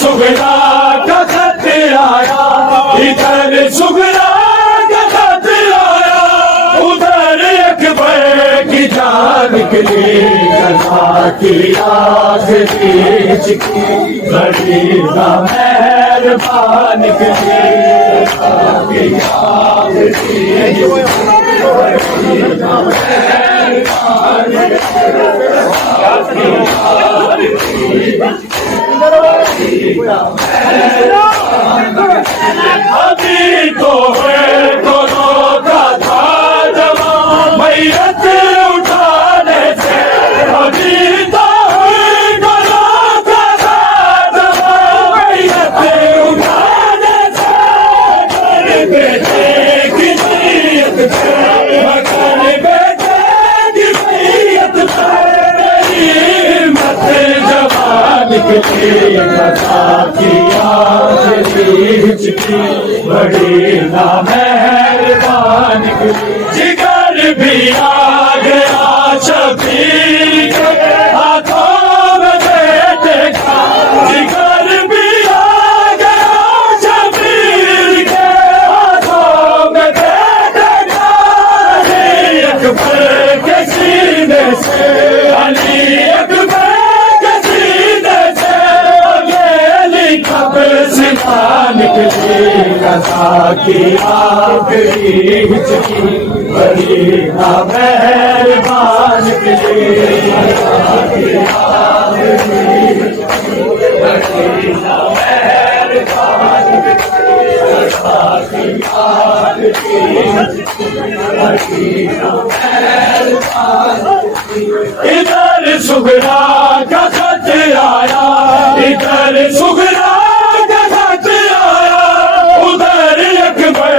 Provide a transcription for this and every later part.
سغرا کا خط آیا، ادھر سغرا کا خط آیا، ادھر اکبر کی جان نکلی، قضا کی آخری چکی، بڑی مہربان نکلی، قضا کی آخری ابھی تو ہے دونوں کا تھا جوان، میت اٹھانے سے، ابھی تو ہے دونوں کا تھا جوان، میت اٹھانے سے، مگر بیٹے کی نیت سے، مگر بیٹے کی نیت سے، ہمت جوان نکلی، قضا کی آخری چکی، بڑی نامہربان نکلی، جگر بھی آ گیا شبیر کے ہاتھوں میں بیٹے کا، جگر بھی آ گیا شبیر کے ہاتھوں میں بیٹے کا، علی اکبر کے سینے سے، علی اکبر کے سینے سے اگلی خبر سنا نکلی، قضا کی آخری چکی، بڑی نامہربان نکلی، قضا کی آخری چکی، بڑی نامہربان نکلی، قضا کی آخری چکی، بڑی نامہربان نکلی، ادھر سغرا کا خط آیا، ادھر سغرا کا خط آیا، ادھر اکبر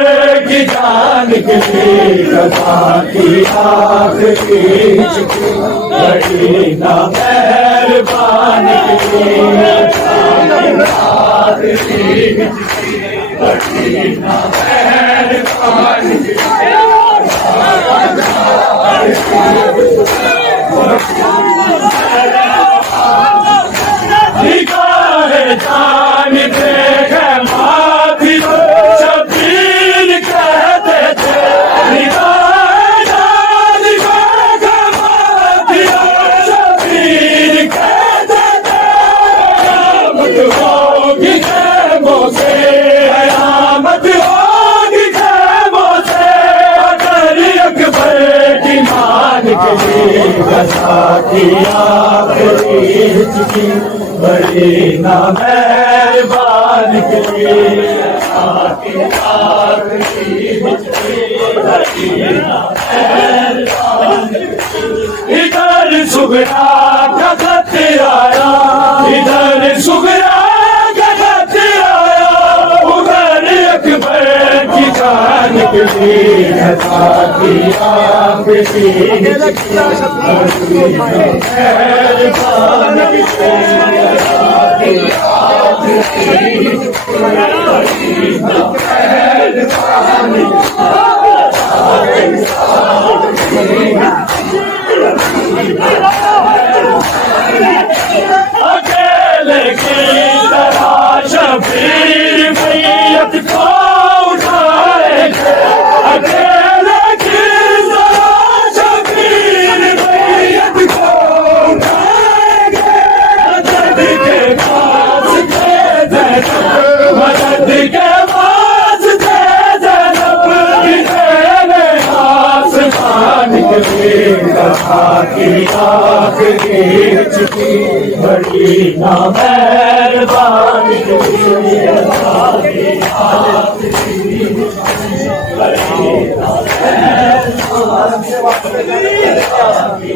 کی جان نکلی، قضا کی آخری چکی، بڑی نامہربان نکلی، قضا کی آخری چکی، بڑی نامہربان نکلی، نگاہ جان پہ ہے ماتھی، شبیر کہتے تھے، نگاہ جان پہ ہے ماتھی، شبیر کہتے تھے، قیامت ہوگی خیموں سے، قیامت ہوگی خیموں سے، اگر اکبر کی مان نکلی، قضا کی آخری چکی، بڑی نامہربان نکلی، قضا کی آخری چکی، بڑی نامہربان نکلی، ادھر سغرا کا خط آیا، ادھر سغرا کا خط آیا، ادھر اکبر کی جان نکلی، قضا کی آخری چکی، بڑی مہربان نکلی، قضا کی آخری چکی، بڑی مہربان اکیلے کی طرح شبیر میت کو اٹھائے گے، اکیلے کی طرح شبیر میت کو اٹھائے گے، مدد کے واسطے زینب، مدد کے واسطے زینب، میرے آسمان نکلی، قضا کی آخری چکی، بڑی نامہربان نکلی، قضا کی آخری چکی، بڑی نامہربان نکلی، قضا کی